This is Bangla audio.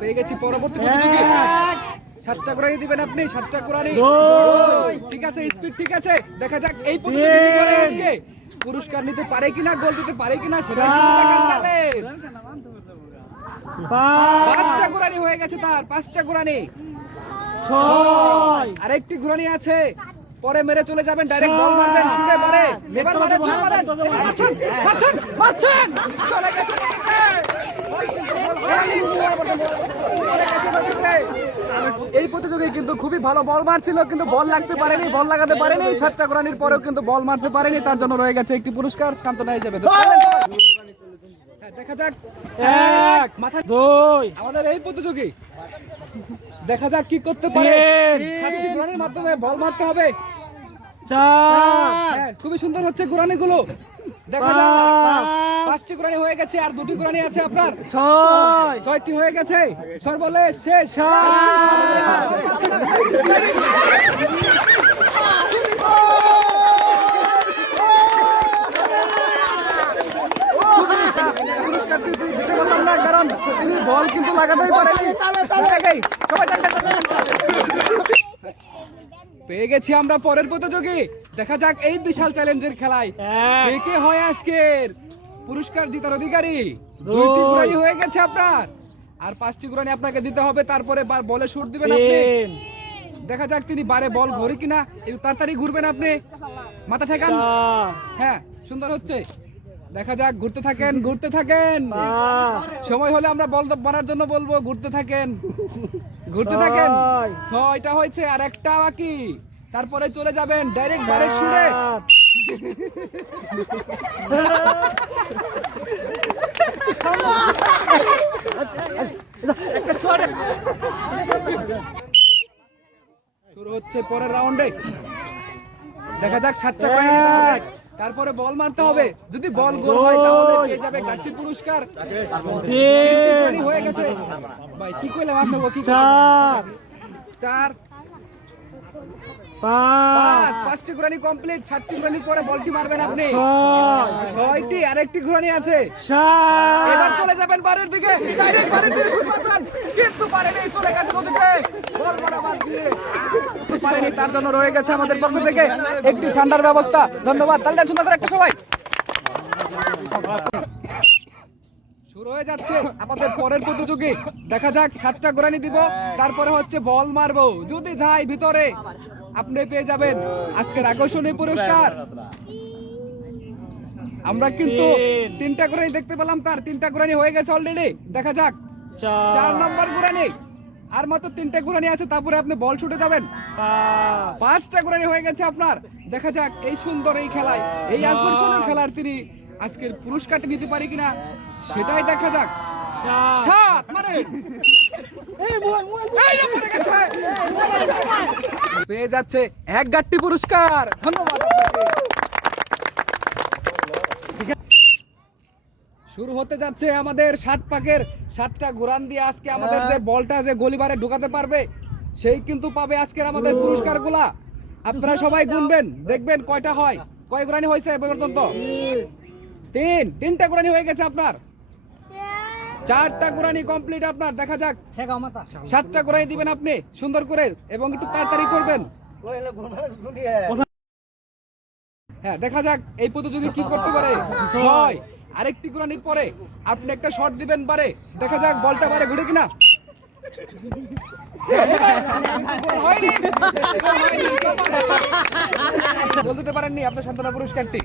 পেয়ে গেছি পরবর্তী প্রতিযোগী। 7টা কুরানি দিবেন আপনি, 7টা কুরানি। ঠিক আছে, স্পিড ঠিক আছে। দেখা যাক এই প্রতিযোগী কি করে আজকে, পুরস্কার নিতে পারে কিনা, গোল দিতে পারে কিনা সেটা কিন্তু দেখার চ্যালেঞ্জ। 5টা কুরানি হয়ে গেছে তার, 5টা কুরানি। আরেকটি কুরানি আছে, পরে মেরে চলে যাবেন, ডাইরেক্ট বল মারবেন, ছুঁড়ে মারে, এবার মারে, ছুঁড়ে মারেন, মারছেন, মারছেন, মারছেন, চলে গেছে। এই প্রতিযোগী কিন্তু খুবই ভালো বল মারছিল, কিন্তু বল লাগতে পারেনি, বল লাগাতে পারেনি। 7টা কুরানির পরেও কিন্তু বল মারতে পারেনি, তার জন্য রয়ে গেছে একটি পুরস্কার, সান্ত্বনা হিসেবে। দেখা যাক মাথা 2 আমাদের এই প্রতিযোগী, দেখা যাক কি করতে পারে। 7টি কুরানির মাধ্যমে বল মারতে হবে। 4 খুবই সুন্দর হচ্ছে কুরানি গুলো। দেখা যাক 5টি কুরানি হয়ে গেছে, আর 2টি কুরানি আছে আপনার। 6টি হয়ে গেছে, সর্বশেষ শেষ। পুরস্কারটি দিতে পারলাম না, কারণ তিনি বল কিন্তু লাগাতেই পারেনি। পেয়ে গেছি আমরা পরের প্রতিযোগী। দেখা যাক এই বিশাল চ্যালেঞ্জের খেলায় কে হয় আজকের পুরস্কার জিতার অধিকারী। 2টি কুরানি হয়ে গেছে আপনার, আর 5টি কুরানি আপনাকে দিতে হবে, তারপরে বলে শুট দিবেন আপনি। দেখা যাক তিনি বারে বল ঘুরে কিনা, একটু তাড়াতাড়ি ঘুরবেন আপনি, মাথা ঠেকান। হ্যাঁ, সুন্দর হচ্ছে। দেখা যাক, ঘুরতে থাকেন, ঘুরতে থাকেন। সময় হলে আমরা বল মারার জন্য বলবো, ঘুরতে থাকেন, ঘুরতে থাকেন। 6টা হয়েছে, আর একটা বাকি, তারপরে চলে যাবেন ডাইরেক্ট বারে শুনে। শুরু হচ্ছে পরের রাউন্ডে। দেখা যাক 7টা কুরানি দিতে হবে, তারপরে বল মারতে হবে। যদি বল গোল হয় তাহলে পেয়ে যাবে গাড়ি পুরস্কার। 3টি কুরানি হয়ে গেছে ভাই, কি কইলাম আপনাকে, কি 4 5টি কুরানি কমপ্লিট। 7টি কুরানি পরে বলটি মারবেন আপনি। 6টি, আরেকটি কুরানি আছে। এবার চলে যাবেন বারের দিকে, ডাইরেক্ট বারের দিকে শুট মারবেন, কিন্তু পারেনি, চলে গেছে ওদিকে, বল মারা বাদ দিয়ে পারেনি। তার জন্য রয়ে গেছে আমাদের পক্ষ থেকে একটি ঠান্ডার ব্যবস্থা। ধন্যবাদ, তাহলে সুন্দর করে একটা সবাই। শুরু হয়ে যাচ্ছে আমাদের পরের প্রতিযোগী। দেখা যাক 7টা কুরানি দিব, তারপরে হচ্ছে বল মারবো। যদি যাই ভিতরে, আপনি পেয়ে যাবেন আজকের আকর্ষণীয় পুরস্কার। আমরা কিন্তু 3টা কুরানি দেখতে পেলাম, তার 3টা কুরানি হয়ে গেছে অলরেডি। দেখা যাক 4 নম্বর কুরানি, আর মাত্র 3টা কুরানি আছে, তারপরে আপনি বল ছুটে যাবেন। 5টা কুরানি হয়ে গেছে আপনার। দেখা যাক এই সুন্দর এই খেলায়, এই আকর্ষণীয় খেলার তিনি আজকের পুরস্কারটি নিতে পারি কিনা, সেটাই দেখা যাক। 7 মানে পেয়ে যাচ্ছে এক গাট্টি পুরস্কার। ধন্যবাদ আপনাকে। শুরু হতে যাচ্ছে আমাদের 7 পাকের 7টা ঘুরান দিয়ে আজকে আমাদের যে বলটা যে গলিবারে ঢুকাতে পারবে, সেই কিন্তু পাবে আজকের আমাদের পুরস্কারগুলা। আপনারা সবাই গুনবেন, দেখবেন কয়টা হয়, কয় ঘুরানি হয়েছে এ পর্যন্ত। 3টা ঘুরানি হয়ে গেছে আপনার। 4টা কুরানি কমপ্লিট আপনার। দেখা যাক 7টা কুরানি দিবেন আপনি সুন্দর করে, এবং একটু তাড়াতাড়ি করবেন। হ্যাঁ, দেখা যাক এই প্রতিযোগী কি করতে পারে। 6 আরেকটি কুরানির পরে আপনি একটা শট দিবেন বারে। দেখা যাক বলটা বারে ঘুরে কিনা। বলতে পারেননি আপনার সান্ত্বনা পুরস্কারটি।